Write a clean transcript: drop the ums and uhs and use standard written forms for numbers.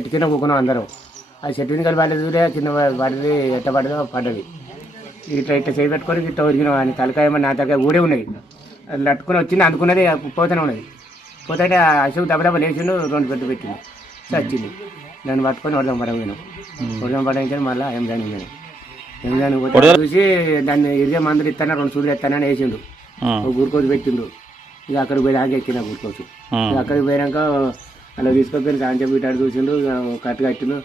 చెట్టు కింద కూకున్నాం అందరం. ఆ చెట్టు కింద పడ్డది చూడే కింద పడ్డది, ఎట్ట పడ్డదో పడ్డది. ఇట్లా ఇట్లా చేయి పెట్టుకొని ఇట్లా ఒరిగినాం. అని తలకాయ నా తలకాయ ఊడే ఉన్నది. అది లట్టుకుని వచ్చింది, అందుకున్నది పోతూనే ఉన్నది. పోతే అశోక్ దెబ్బ లేచిండు, 2 పెట్టు పెట్టిండు, చచ్చింది. దాన్ని పట్టుకొని వడదాం పడకపోయినాం. వడదాం పడగించాను. మళ్ళీ ఎంజాన్ పోతే చూసి దాన్ని ఇరిగే మందులు ఇస్తాను, 2 సూదులు ఇస్తానని వేసిండు. ఒక గురుకోజు పెట్టిండు. ఇక అక్కడికి పోయి దాకా ఎక్కిన గురుకోజు. ఇక అక్కడికి పోయాక అలా తీసుకొని కాంచె ఇటాడు చూసిండు, కట్టు కట్టిండు.